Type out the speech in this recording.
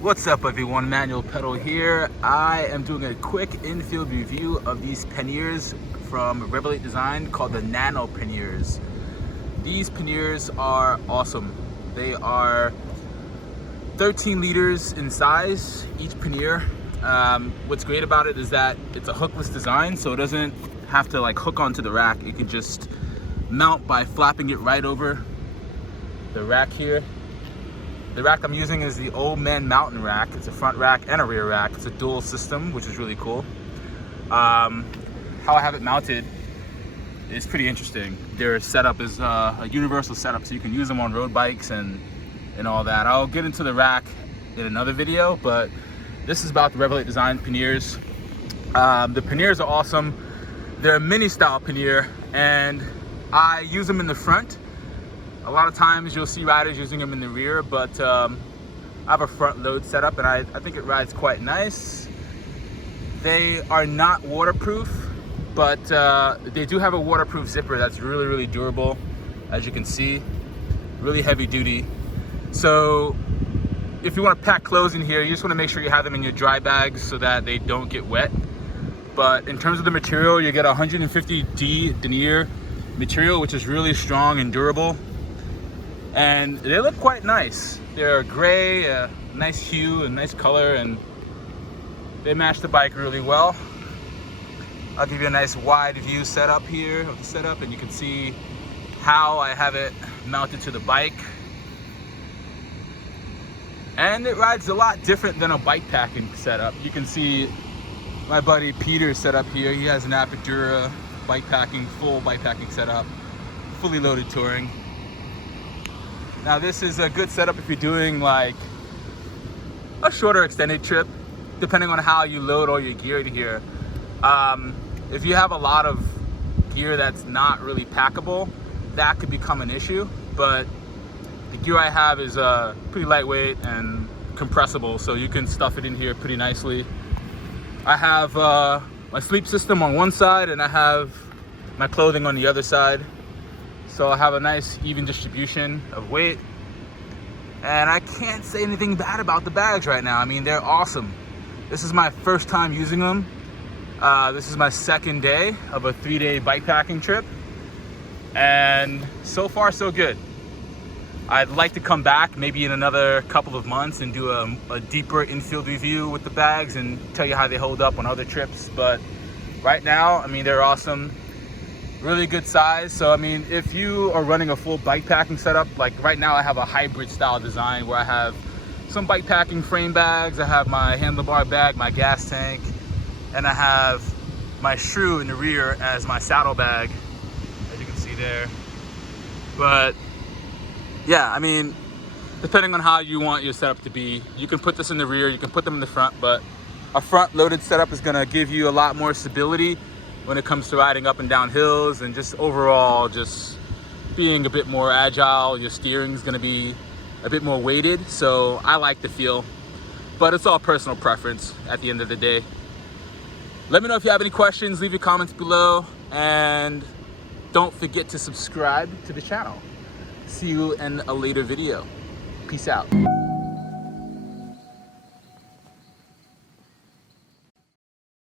What's up everyone, Manual Pedal here. I am doing a quick infield review of these Panniers from Revelate Design called the Nano Panniers. These Panniers are awesome. They are 13 liters in size, each Pannier. What's great about it is that it's a hookless design, so it doesn't have to like hook onto the rack. You can just mount by flapping it right over the rack here. The rack I'm using is the Old Man Mountain rack. It's a front rack and a rear rack. It's a dual system, which is really cool. How I have it mounted is pretty interesting. Their setup is a universal setup, so you can use them on road bikes and all that. I'll get into the rack in another video, but this is about the Revelate Design Panniers. The Panniers are awesome. They're a mini style Pannier, and I use them in the front. A lot of times you'll see riders using them in the rear, but I have a front load setup and I think it rides quite nice. They are not waterproof, but they do have a waterproof zipper that's really durable, as you can see, really heavy duty. So if you want to pack clothes in here, you just want to make sure you have them in your dry bags so that they don't get wet. But in terms of the material, you get 150D denier material, which is really strong and durable. And they look quite nice. They're gray, a nice hue, a nice color, and they match the bike really well. I'll give you a nice wide view setup here of the setup, and you can see how I have it mounted to the bike. And it rides a lot different than a bike packing setup. You can see my buddy Peter's setup here. He has an Apidura full bike packing setup, fully loaded touring. Now this is a good setup if you're doing like a shorter extended trip, depending on how you load all your gear in here. If you have a lot of gear that's not really packable, that could become an issue, but the gear I have is pretty lightweight and compressible, so you can stuff it in here pretty nicely. I have my sleep system on one side and I have my clothing on the other side. So I have a nice even distribution of weight, and I can't say anything bad about the bags right now. I mean, they're awesome. This is my first time using them. This is my second day of a 3-day bike packing trip, and so far so good. I'd like to come back maybe in another couple of months and do a deeper infield review with the bags and tell you how they hold up on other trips. But right now, I mean, they're awesome. Really good size. So I mean, if you are running a full bike packing setup, like right now I have a hybrid style design where I have some bike packing frame bags, I have my handlebar bag, my gas tank, and I have my shrew in the rear as my saddle bag, as you can see there. But yeah, I mean, depending on how you want your setup to be, you can put this in the rear, you can put them in the front, but a front loaded setup is gonna give you a lot more stability when it comes to riding up and down hills, and just overall just being a bit more agile. Your steering is going to be a bit more weighted, so I like the feel, but it's all personal preference at the end of the day. Let me know if you have any questions, leave your comments below, and don't forget to subscribe to the channel. See you in a later video. Peace out.